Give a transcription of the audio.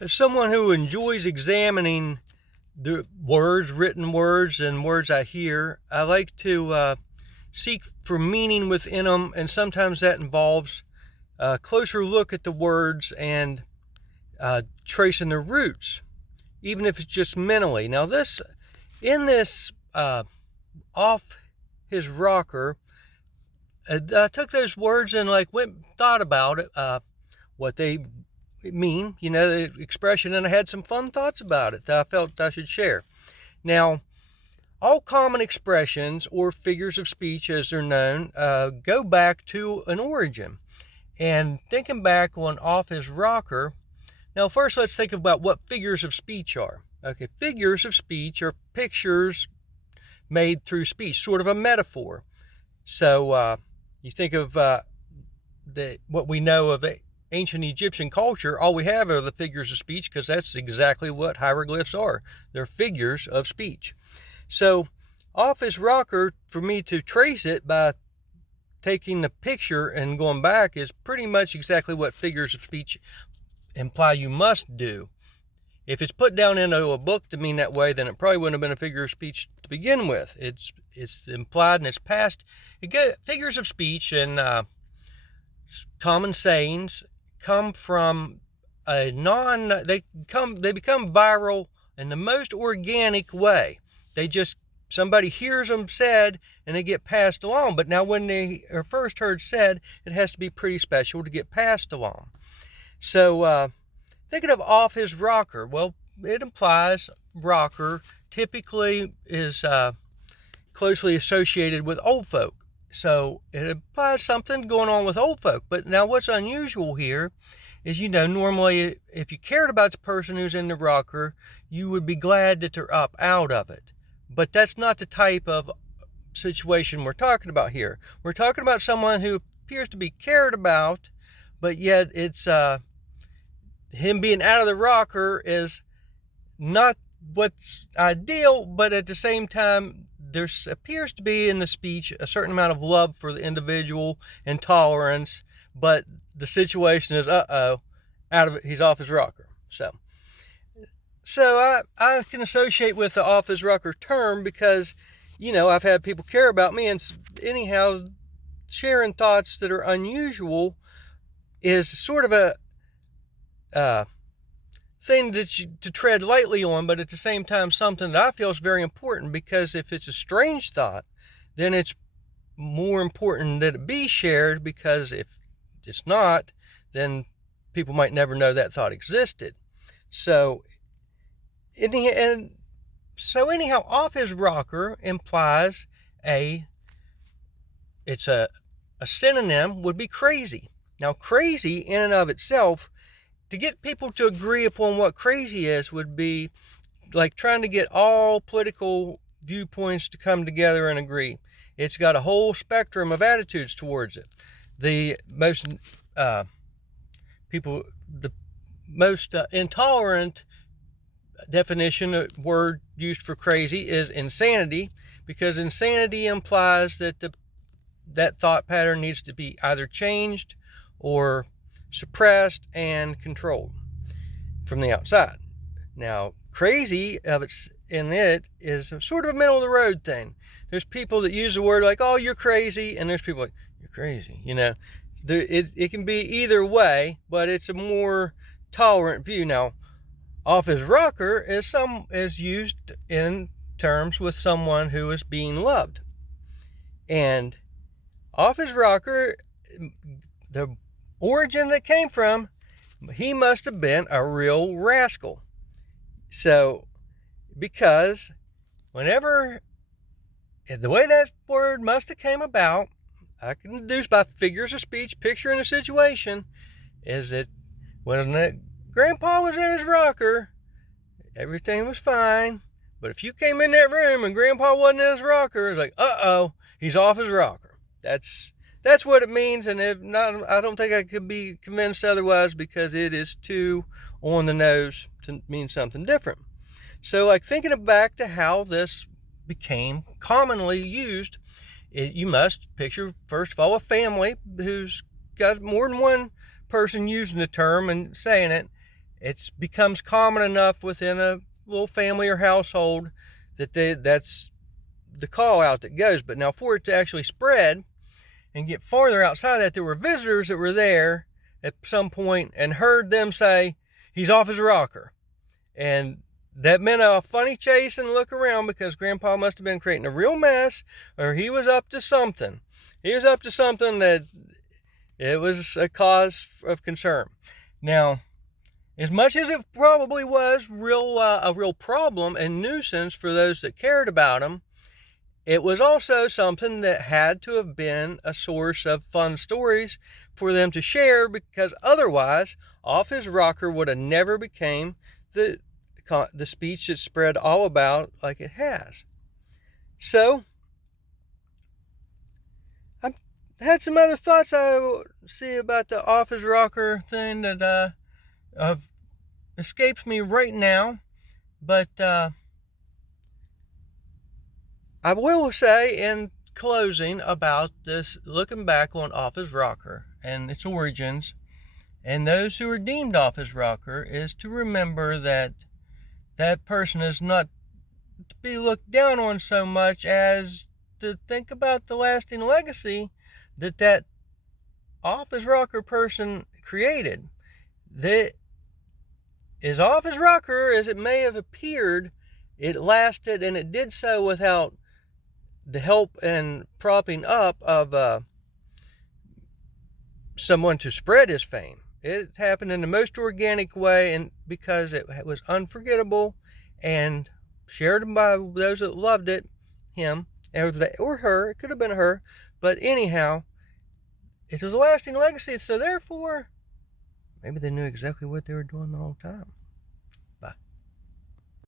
As someone who enjoys examining the words, written words, and words I hear, I like to seek for meaning within them, and sometimes that involves a closer look at the words and tracing their roots, even if it's just mentally. Now, this off his rocker, I took those words and thought about it, what they mean, the expression, and I had some fun thoughts about it that I felt I should share. Now, all common expressions or figures of speech, as they're known, go back to an origin. And thinking back on Off His Rocker, now first let's think about what figures of speech are. Okay, figures of speech are pictures made through speech, sort of a metaphor. So you think of what we know of ancient Egyptian culture, all we have are the figures of speech, because that's exactly what hieroglyphs are. They're figures of speech. So Off His Rocker, for me to trace it by taking the picture and going back, is pretty much exactly what figures of speech imply you must do. If it's put down into a book to mean that way, then it probably wouldn't have been a figure of speech to begin with. It's implied and it's past. Figures of speech and common sayings come from they become viral in the most organic way. Somebody hears them said and they get passed along. But now when they are first heard said, it has to be pretty special to get passed along. So thinking of Off His Rocker, well, it implies rocker typically is closely associated with old folk. So it implies something going on with old folk. But now what's unusual here is, normally if you cared about the person who's in the rocker, you would be glad that they're up out of it. But that's not the type of situation we're talking about here. We're talking about someone who appears to be cared about, but yet it's him being out of the rocker is not what's ideal, but at the same time, there appears to be in the speech a certain amount of love for the individual and tolerance, but the situation is, he's off his rocker. So I can associate with the Off His Rocker term because, I've had people care about me, and anyhow, sharing thoughts that are unusual is sort of a thing to tread lightly on, but at the same time something that I feel is very important, because if it's a strange thought, then it's more important that it be shared, because if it's not, then people might never know that thought existed. So anyhow, Off His Rocker implies it's a synonym would be crazy. Now, crazy in and of itself, to get people to agree upon what crazy is, would be like trying to get all political viewpoints to come together and agree. It's got a whole spectrum of attitudes towards it. The most intolerant definition, word used for crazy, is insanity, because insanity implies that that thought pattern needs to be either changed or suppressed and controlled from the outside. Now, crazy is sort of a middle of the road thing. There's people that use the word like, "Oh, you're crazy," and there's people like, "You're crazy." It can be either way, but it's a more tolerant view. Now, Off His Rocker is used in terms with someone who is being loved, and Off His Rocker, the origin that came from, he must have been a real rascal. So, because the way that word must have came about, I can deduce by figures of speech, picturing a situation, is that when Grandpa was in his rocker, everything was fine. But if you came in that room and Grandpa wasn't in his rocker, it's like, he's off his rocker. That's what it means, and if not, I don't think I could be convinced otherwise, because it is too on the nose to mean something different. So, thinking back to how this became commonly used, you must picture, first of all, a family who's got more than one person using the term and saying it, it becomes common enough within a little family or household that that's the call out that goes. But now for it to actually spread and get farther outside that, there were visitors that were there at some point and heard them say, "He's off his rocker." And that meant a funny chase and look around, because Grandpa must have been creating a real mess, or he was up to something. He was up to something that it was a cause of concern. Now, as much as it probably was a real problem and nuisance for those that cared about him, it was also something that had to have been a source of fun stories for them to share, because otherwise, Off His Rocker would have never became the speech that spread all about like it has. So, I've had some other thoughts I see about the Off His Rocker thing that escapes me right now, but I will say in closing about this, looking back on Off His Rocker and its origins, and those who are deemed Off His Rocker, is to remember that that person is not to be looked down on so much as to think about the lasting legacy that Off His Rocker person created. That as Off His Rocker as it may have appeared, it lasted, and it did so without the help and propping up of someone to spread his fame. It happened in the most organic way, and because it was unforgettable and shared by those that loved it, him or her. It could have been her, but anyhow, it was a lasting legacy. So therefore, maybe they knew exactly what they were doing the whole time.